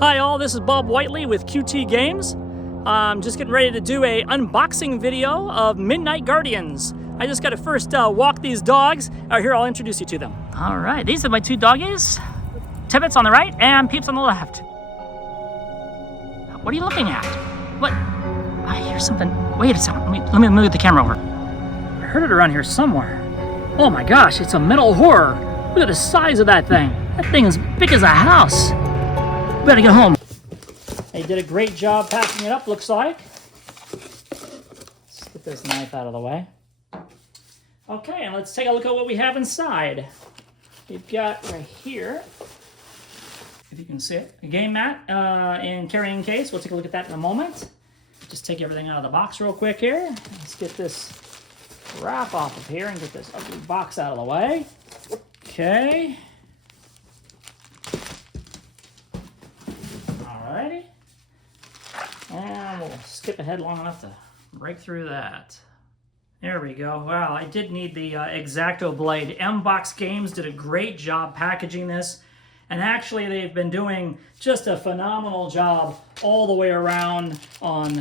Hi all, this is Bob Whiteley with QT Games. I'm just getting ready to do a unboxing video of Midnight Guardians. I just got to first walk these dogs. Here, I'll introduce you to them. All right, these are my two doggies. Tibbet's on the right and Peeps on the left. What are you looking at? What? I hear something. Wait a second, let me move the camera over. I heard it around here somewhere. Oh my gosh, it's a metal horror. Look at the size of that thing. That thing is big as a house. We better get home. They did a great job packing it up, looks like. Let's get this knife out of the way. Okay, and let's take a look at what we have inside. We've got right here, if you can see it, a game mat and carrying case. We'll take a look at that in a moment. Just take everything out of the box real quick here. Let's get this wrap off of here and get this ugly box out of the way. Okay. Alrighty. And we'll skip ahead long enough to break through that. There we go. Wow, I did need the X-Acto blade. M-Box Games did a great job packaging this. And actually, they've been doing just a phenomenal job all the way around on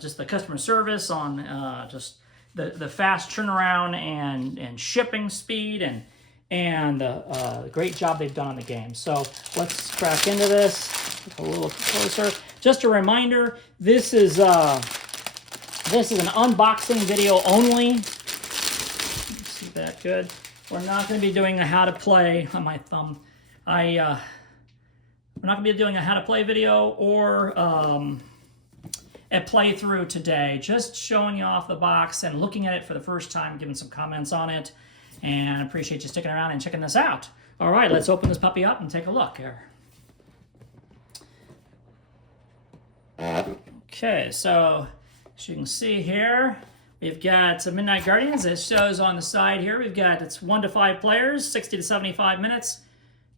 just the customer service, on just the fast turnaround and shipping speed, and the great job they've done on the game. So let's crack into this a little closer. Just a reminder, this is an unboxing video only. See that good? We're not going to be doing a how to play on my thumb. We're not going to be doing a how to play video or a playthrough today. Just showing you off the box and looking at it for the first time, giving some comments on it, and I appreciate you sticking around and checking this out. All right, let's open this puppy up and take a look here. Okay, so as you can see here, we've got Midnight Guardians. It shows on the side here. We've got it's 1 to 5 players, 60 to 75 minutes,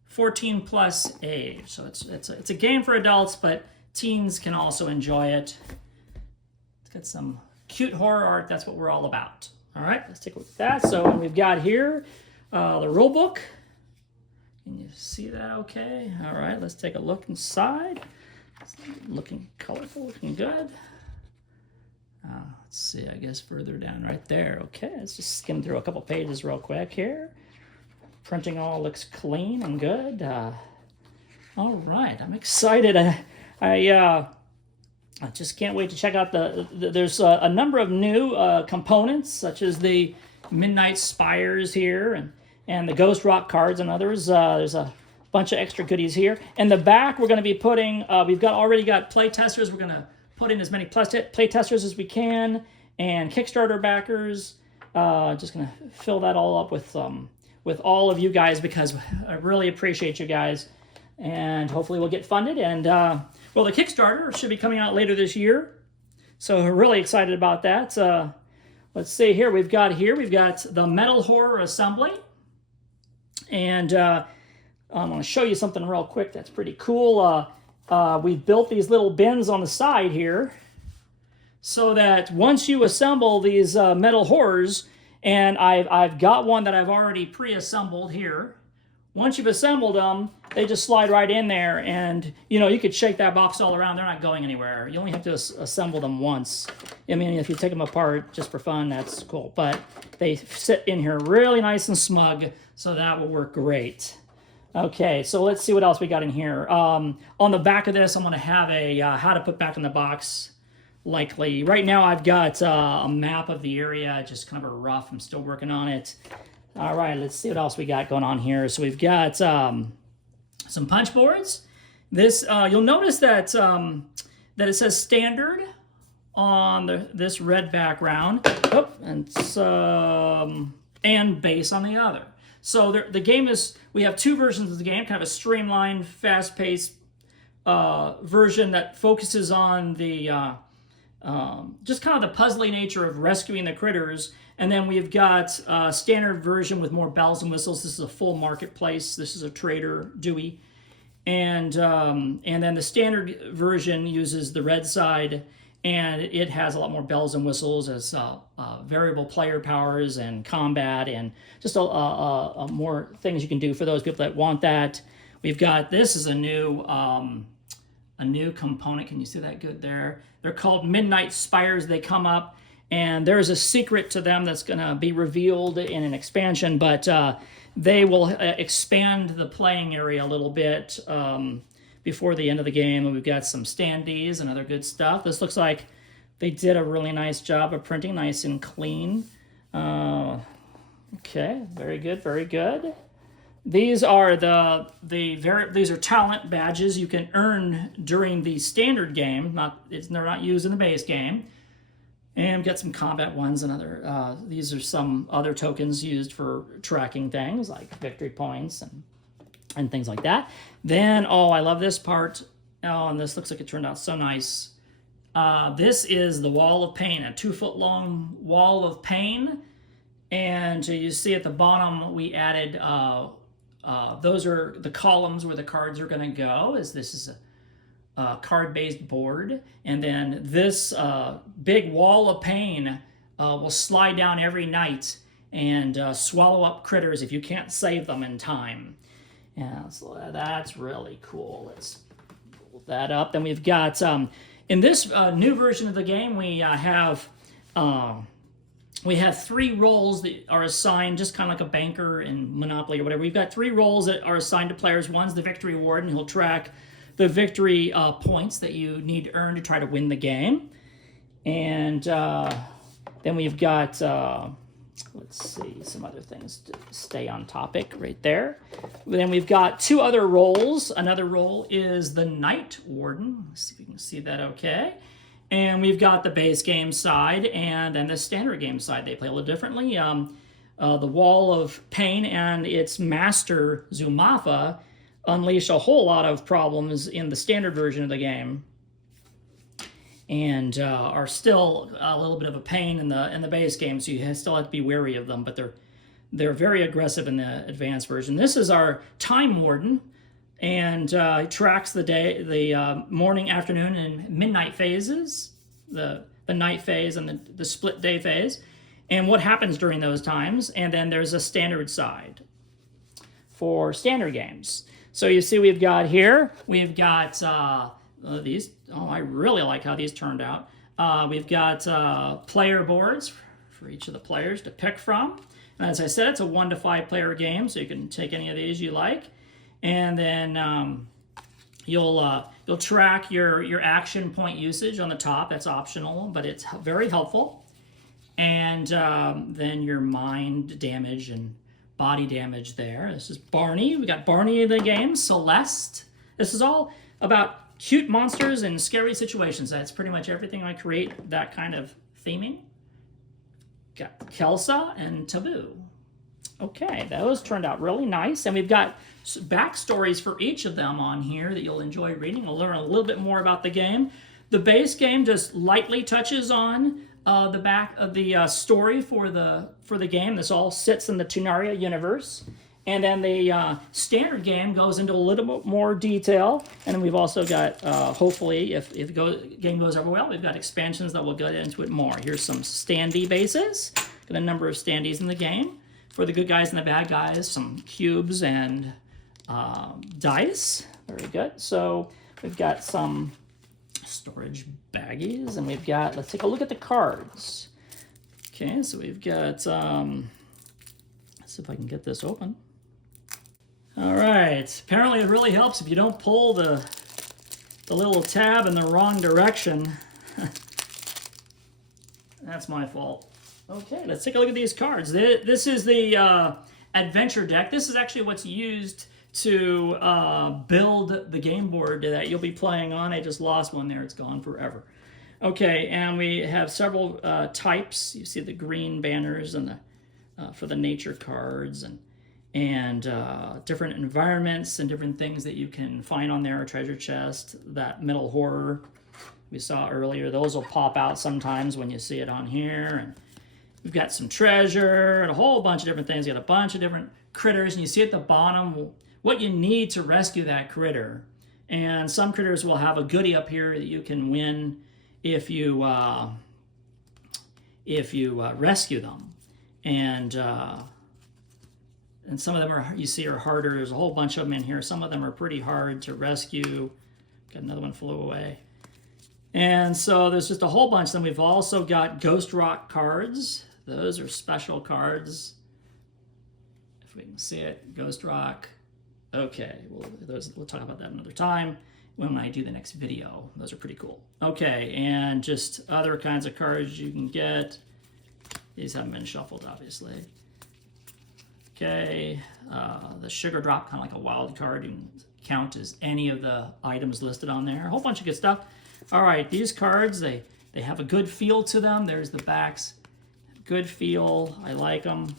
14 plus age. So it's a game for adults, but teens can also enjoy it. It's got some cute horror art. That's what we're all about. All right, let's take a look at that. So we've got here the rule book. Can you see that okay? All right, let's take a look inside. It's looking colorful, looking good. Let's see, I guess further down right there. Okay, let's just skim through a couple pages real quick here. Printing all looks clean and good. All right, I'm excited. I just can't wait to check out there's a number of new components, such as the Midnight Spires here and the Ghost Rock cards and others. There's a bunch of extra goodies here. In the back, we're going to be putting, we've already got play testers. We're going to put in as many play testers as we can, and Kickstarter backers. Just going to fill that all up with all of you guys, because I really appreciate you guys, and hopefully we'll get funded. And well, the Kickstarter should be coming out later this year, so we're really excited about that. Let's see here. We've got the Metal Horror Assembly, and I'm going to show you something real quick that's pretty cool. We've built these little bins on the side here, so that once you assemble these metal horrors, and I've got one that I've already pre-assembled here. Once you've assembled them, they just slide right in there, and you could shake that box all around. They're not going anywhere. You only have to assemble them once. I mean, if you take them apart just for fun, that's cool. But they sit in here really nice and smug, so that will work great. Okay, so let's see what else we got in here. On the back of this, I'm going to have a how to put back in the box, likely. Right now, I've got a map of the area, just kind of a rough. I'm still working on it. All right, let's see what else we got going on here. So we've got some punch boards. This you'll notice that that it says standard on this red background, and base on the other. So the game is, we have two versions of the game, kind of a streamlined, fast-paced version that focuses on the just kind of the puzzly nature of rescuing the critters. And then we've got a standard version with more bells and whistles. This is a full marketplace. This is a trader Dewey. And then the standard version uses the red side, and it has a lot more bells and whistles as variable player powers and combat, and just a more things you can do for those people that want that. We've got, this is a new a new component. Can you see that good there? They're called Midnight Spires. They come up, and there's a secret to them that's going to be revealed in an expansion, but they will expand the playing area a little bit before the end of the game. And we've got some standees and other good stuff. This looks like they did a really nice job of printing, nice and clean. Okay, very good, very good. These are these are talent badges you can earn during the standard game. They're not used in the base game. And we've got some combat ones and other. These are some other tokens used for tracking things like victory points and things like that. Then, oh, I love this part. Oh, and this looks like it turned out so nice. This is the Wall of Pain, a 2-foot long wall of pain. And you see at the bottom, we added, those are the columns where the cards are going to go. This is a card-based board. And then this big wall of pain will slide down every night and swallow up critters if you can't save them in time. Yeah, so that's really cool. Let's pull that up. Then we've got, in this new version of the game, we have 3 roles that are assigned, just kind of like a banker in Monopoly or whatever. We've got 3 roles that are assigned to players. One's the victory warden. He'll track the victory points that you need to earn to try to win the game. And then we've got, let's see, some other things to stay on topic right there. Then we've got 2 other roles. Another role is the Night Warden. Let's see if we can see that okay. And we've got the base game side and then the standard game side. They play a little differently. The Wall of Pain and its master, Zumafa, unleash a whole lot of problems in the standard version of the game. And are still a little bit of a pain in the base game, so you still have to be wary of them, but they're very aggressive in the advanced version. This is our Time Warden, and it tracks the morning, afternoon, and midnight phases, the night phase and the split day phase, and what happens during those times. And then there's a standard side for standard games. So you see we've got these. Oh, I really like how these turned out. We've got player boards for each of the players to pick from. And as I said, it's a 1 to 5 player game, so you can take any of these you like. And then you'll track your action point usage on the top. That's optional, but it's very helpful. And then your mind damage and body damage there. This is Barney. We got Barney in the game. Celeste. This is all about cute monsters and scary situations. That's pretty much everything I create, that kind of theming. Got Kelsa and Taboo. Okay, those turned out really nice. And we've got backstories for each of them on here that you'll enjoy reading. We'll learn a little bit more about the game. The base game just lightly touches on the back of the story for the game. This all sits in the Toonaria universe. And then the standard game goes into a little bit more detail. And then we've also got, hopefully, if the game goes over well, we've got expansions that will get into it more. Here's some standee bases. Got a number of standees in the game. For the good guys and the bad guys, some cubes and dice. Very good. So we've got some storage baggies. And we've got, let's take a look at the cards. Okay, so we've got, let's see if I can get this open. All right, apparently it really helps if you don't pull the little tab in the wrong direction. That's my fault. Okay, let's take a look at these cards. This is the adventure deck. This is actually what's used to build the game board that you'll be playing on. I just lost one there. It's gone forever. Okay, and we have several types. You see the green banners and for the nature cards and different environments and different things that you can find on there. A treasure chest, that metal horror we saw earlier. Those will pop out sometimes when you see it on here. And we've got some treasure and a whole bunch of different things. You got a bunch of different critters, and you see at the bottom what you need to rescue that critter. And some critters will have a goodie up here that you can win if you rescue them. And some of them are, you see, are harder. There's a whole bunch of them in here. Some of them are pretty hard to rescue. got another one flew away. And so there's just a whole bunch. Then we've also got Ghost Rock cards. Those are special cards. If we can see it, Ghost Rock. Okay, we'll talk about that another time when I do the next video. Those are pretty cool. Okay, and just other kinds of cards you can get. These haven't been shuffled, obviously. Okay, the Sugar Drop, kind of like a wild card. You can count as any of the items listed on there. A whole bunch of good stuff. All right, these cards, they have a good feel to them. There's the backs. Good feel. I like them.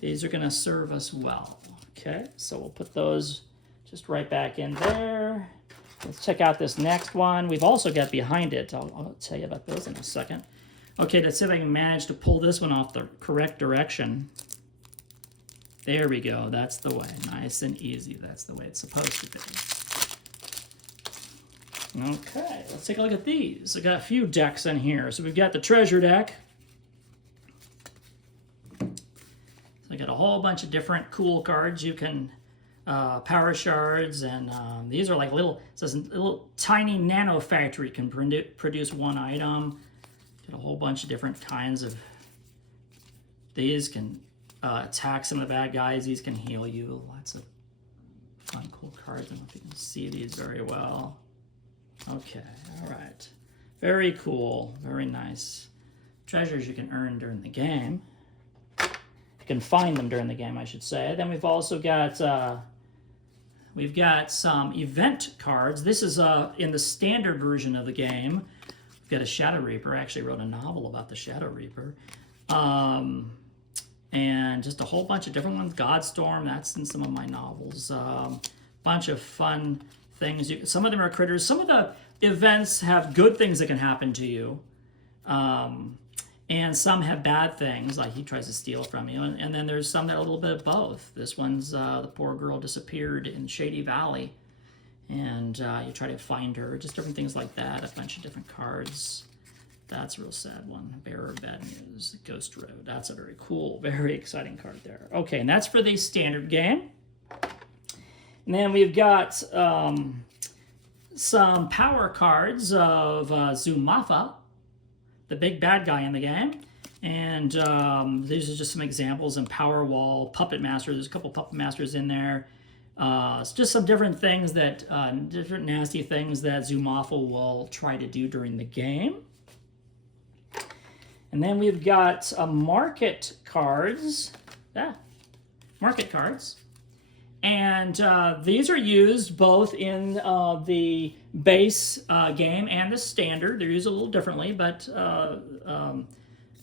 These are going to serve us well. Okay, so we'll put those just right back in there. Let's check out this next one. We've also got behind it. I'll tell you about those in a second. Okay, let's see if I can manage to pull this one off the correct direction. There we go. That's the way. Nice and easy. That's the way it's supposed to be. Okay, let's take a look at these. I got a few decks in here. So we've got the treasure deck. So I got a whole bunch of different cool cards. You can power shards, and these are like little. It says little tiny nano factory can produce one item. Got a whole bunch of different kinds of. These can attack some of the bad guys. These can heal you. Lots of fun, cool cards. I don't know if you can see these very well. Okay, all right. Very cool, very nice. Treasures you can earn during the game. You can find them during the game, I should say. Then we've also got some event cards. This is in the standard version of the game. We've got a Shadow Reaper. I actually wrote a novel about the Shadow Reaper. And just a whole bunch of different ones. Godstorm, that's in some of my novels. Bunch of fun things. Some of them are critters. Some of the events have good things that can happen to you. And some have bad things, like he tries to steal from you. And then there's some that are a little bit of both. This one's the poor girl disappeared in Shady Valley. And you try to find her. Just different things like that. A bunch of different cards. That's a real sad one. Bearer of Bad News. Ghost Road. That's a very cool, very exciting card there. Okay, and that's for the standard game. And then we've got some power cards of Zumafa, the big bad guy in the game. And these are just some examples in Power Wall, Puppet Master. There's a couple Puppet Masters in there. It's just some different things that, different nasty things that Zumafa will try to do during the game. And then we've got market cards. Yeah, market cards. And these are used both in the base game and the standard. They're used a little differently, but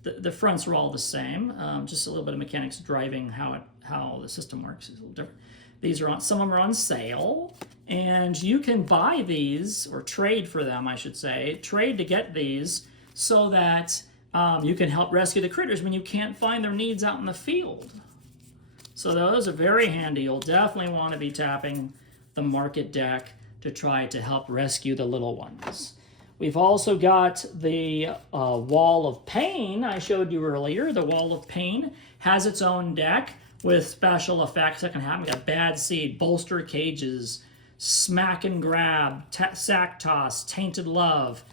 the fronts are all the same. Just a little bit of mechanics driving how the system works is a little different. These are some of them are on sale, and you can buy these or trade for them, I should say. Trade to get these so that you can help rescue the critters when you can't find their needs out in the field. So those are very handy. You'll definitely want to be tapping the market deck to try to help rescue the little ones. We've also got the Wall of Pain I showed you earlier. The Wall of Pain has its own deck with special effects that can happen. We got Bad Seed, Bolster Cages, Smack and Grab, Sack Toss, Tainted Love,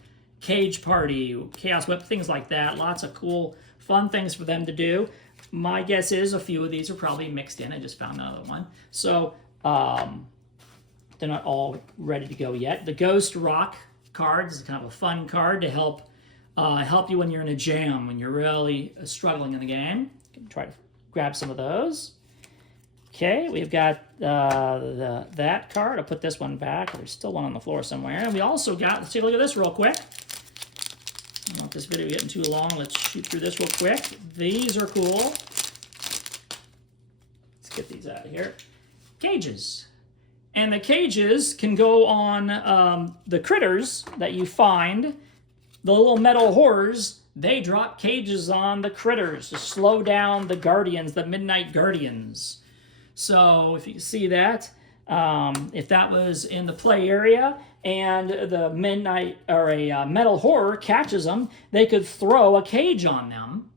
Cage Party, Chaos Whip, things like that. Lots of cool, fun things for them to do. My guess is a few of these are probably mixed in. I just found another one. So they're not all ready to go yet. The Ghost Rock card is kind of a fun card to help you when you're in a jam, when you're really struggling in the game. You can try to grab some of those. Okay, we've got that card. I'll put this one back. There's still one on the floor somewhere. And we also got, let's take a look at this real quick. I don't want this video getting too long. Let's shoot through this real quick. These are cool. Let's get these out of here. Cages. And the cages can go on the critters that you find. The little metal horrors, they drop cages on the critters to slow down the guardians, the Midnight Guardians. So if you see that, if that was in the play area and the midnight or a metal horror catches them, they could throw a cage on them.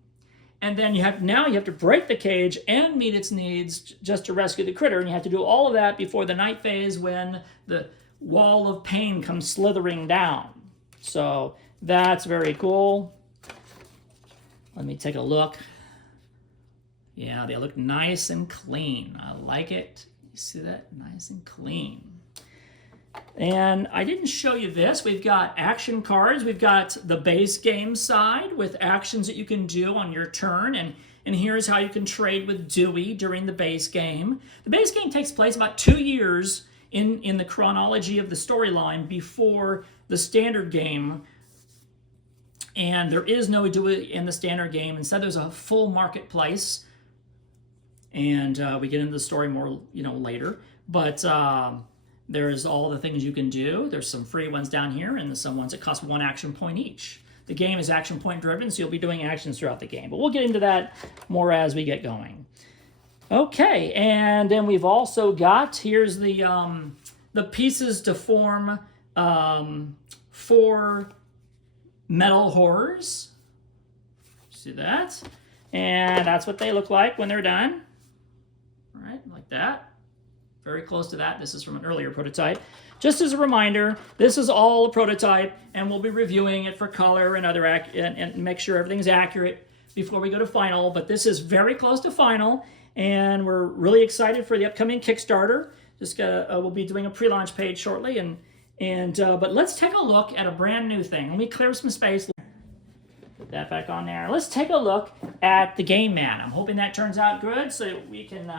And then you have to break the cage and meet its needs just to rescue the critter. And you have to do all of that before the night phase when wall of pain comes slithering down. So that's very cool. Let me take a look. Yeah, they look nice and clean. I like it. You see that? Nice and clean. And I didn't show you this. We've got action cards. We've got the base game side with actions that you can do on your turn. And here's how you can trade with Dewey during the base game. The base game takes place about 2 years in the chronology of the storyline before the standard game. And there is no Dewey in the standard game. Instead, there's a full marketplace. And we get into the story more, later. But there's all the things you can do. There's some free ones down here and some ones that cost 1 action point each. The game is action point driven, so you'll be doing actions throughout the game. But we'll get into that more as we get going. Okay, and then we've also got, here's the pieces to form 4 metal horrors. See that? And that's what they look like when they're done. All right, like that. Very close to that. This is from an earlier prototype. Just as a reminder, this is all a prototype, and we'll be reviewing it for color and other and make sure everything's accurate before we go to final. But this is very close to final, and we're really excited for the upcoming Kickstarter. We'll be doing a pre-launch page shortly, but let's take a look at a brand new thing. Let me clear some space. Put that back on there. Let's take a look at the Game Man. I'm hoping that turns out good, so we can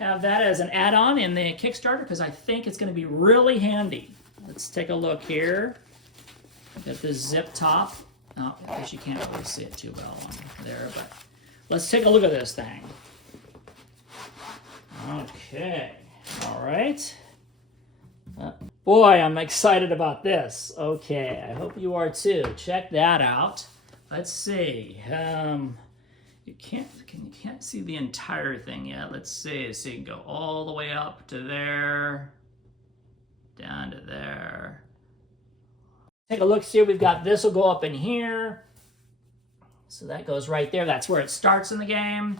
have that as an add-on in the Kickstarter, because I think it's going to be really handy. Let's take a look here. Got the zip top. Oh, I guess you can't really see it too well on there, but let's take a look at this thing. Okay, all right. Boy, I'm excited about this. Okay, I hope you are too. Check that out. Let's see. You can't see the entire thing yet. Let's see. So you can go all the way up to there, down to there. Take a look. See, we've got this will go up in here. So that goes right there. That's where it starts in the game.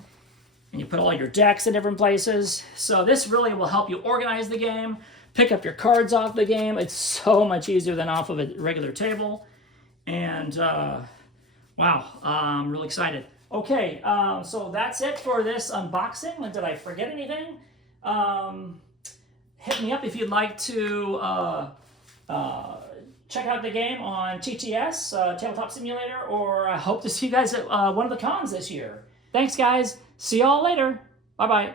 And you put all your decks in different places. So this really will help you organize the game, pick up your cards off the game. It's so much easier than off of a regular table. And wow, I'm really excited. Okay, so that's it for this unboxing. Did I forget anything? Hit me up if you'd like to check out the game on TTS, Tabletop Simulator, or I hope to see you guys at one of the cons this year. Thanks, guys. See y'all later. Bye-bye.